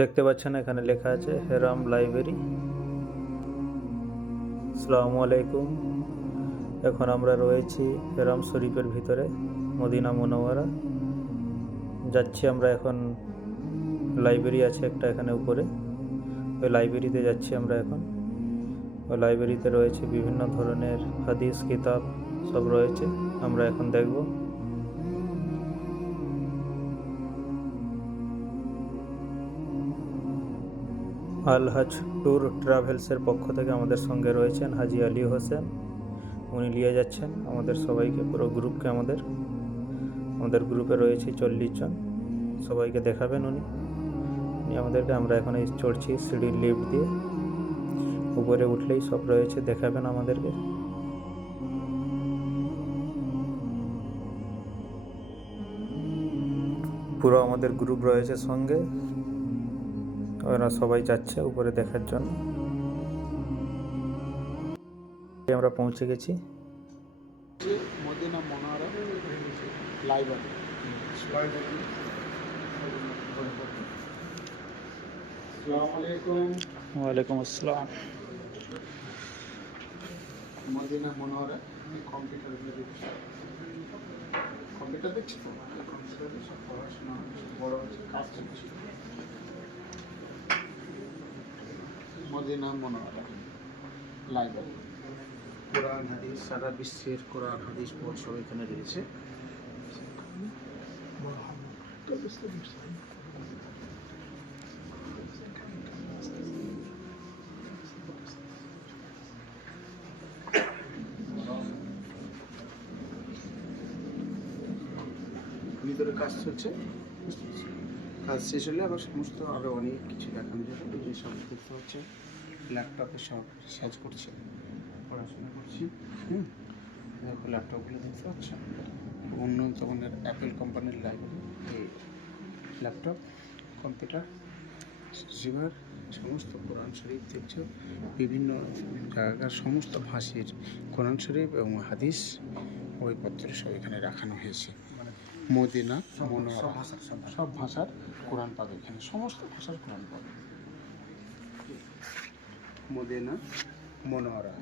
দেখতে পাচ্ছেন এখানে লেখা আছে হেরাম লাইব্রেরি। আসসালামু আলাইকুম। এখন আমরা রয়েছি হেরাম শরীফের ভিতরে, মদিনা মুনাওয়ারা যাচ্ছি আমরা। এখন লাইব্রেরি আছে একটা এখানে উপরে, ওই লাইব্রেরিতে যাচ্ছি আমরা এখন। ওই লাইব্রেরিতে রয়েছে বিভিন্ন ধরনের হাদিস কিতাব সব রয়েছে, আমরা এখন দেখব। আল হাজ ট্যুর ট্রাভেলসের পক্ষ থেকে আমাদের সঙ্গে রয়েছেন হাজি আলী হোসেন। উনি নিয়ে যাচ্ছেন আমাদের সবাইকে, পুরো গ্রুপকে। আমাদের গ্রুপে রয়েছে 40 জন, সবাইকে দেখাবেন উনি আমাদেরকে। আমরা এখন এই চড়ছি সিঁড়ির লিফট দিয়ে, উপরে উঠলেই সব রয়েছে, দেখাবেন আমাদেরকে। পুরো আমাদের গ্রুপ রয়েছে সঙ্গে, ওরা সবাই যাচ্ছে উপরে দেখার জন্য। আমরা পৌঁছে গেছি মদিনা মুনাওয়ারা লাইব্রেরি। আসসালামু আলাইকুম। ওয়ালাইকুম আসসালাম। মদিনা মুনাওয়ারা কম্পিউটার দেখছি তো, কম্পিউটারে সব পড়াশোনা বড় হচ্ছে, কাজ চলছে। মদিনা মুনাওয়ারা লাইব্রেরি, কোরআন হাদিস, সারা বিশ্বের কোরআন হাদিস পড় সব এখানে রয়েছে। ভিতরে কাজ চলছে, কাজ শেষ হলে আবার সমস্ত আরও অনেক কিছু দেখানো যাবে। যেসব দেখতে হচ্ছে ল্যাপটপে সব রিসার্চ করছে, পড়াশোনা করছি। দেখো ল্যাপটপগুলো দেখতে পাচ্ছ, উন্নত মানের অ্যাপেল কোম্পানির লাইব্রেরি। এই ল্যাপটপ, কম্পিউটার, রিসিভার, সমস্ত কোরআন শরীফ দেখছ, বিভিন্ন জায়গার সমস্ত ভাষীর কোরআন শরীফ এবং হাদিস বইপত্র সব এখানে রাখানো হয়েছে। মদিনা মুনাওয়ারা সব ভাষার কোরআন পাবে এখানে, সমস্ত ভাষার কোরআন পাবে। মদিনা মুনাওয়ারা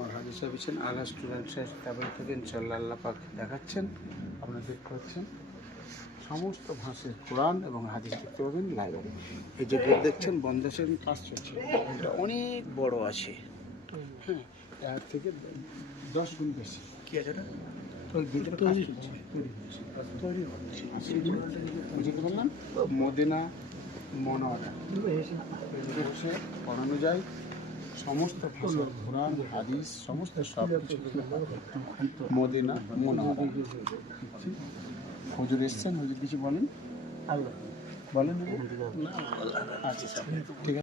আর হাজি সাহেব আছেন, আলা স্টুডেন্ট ট্রাভেল থেকে ইনশাআল্লাহ আল্লাহ পাক দেখাচ্ছেন। আপনারা দেখতে পাচ্ছেন সমস্ত ভাষার কোরআন এবং হাদিস দেখতে পাবেন লাইব্রেরি। এই যে বোর্ড দেখছেন বন্দেশের কাজ চলছে, এটা অনেক বড় আছে। হ্যাঁ, এর থেকে 10 গুণ বেশি। কি আছে এটা? বুঝতে পারলাম। মদিনা মুনাওয়ারা বসে পড়ানো যায়, সমস্ত ভাষার কোরআন হাদিস সমস্ত সব কিছু। মদিনা মুনাওয়ারা। হুজুর এসছেন, হুজুর কিছু বলেন? বলেন। আচ্ছা, ঠিক আছে।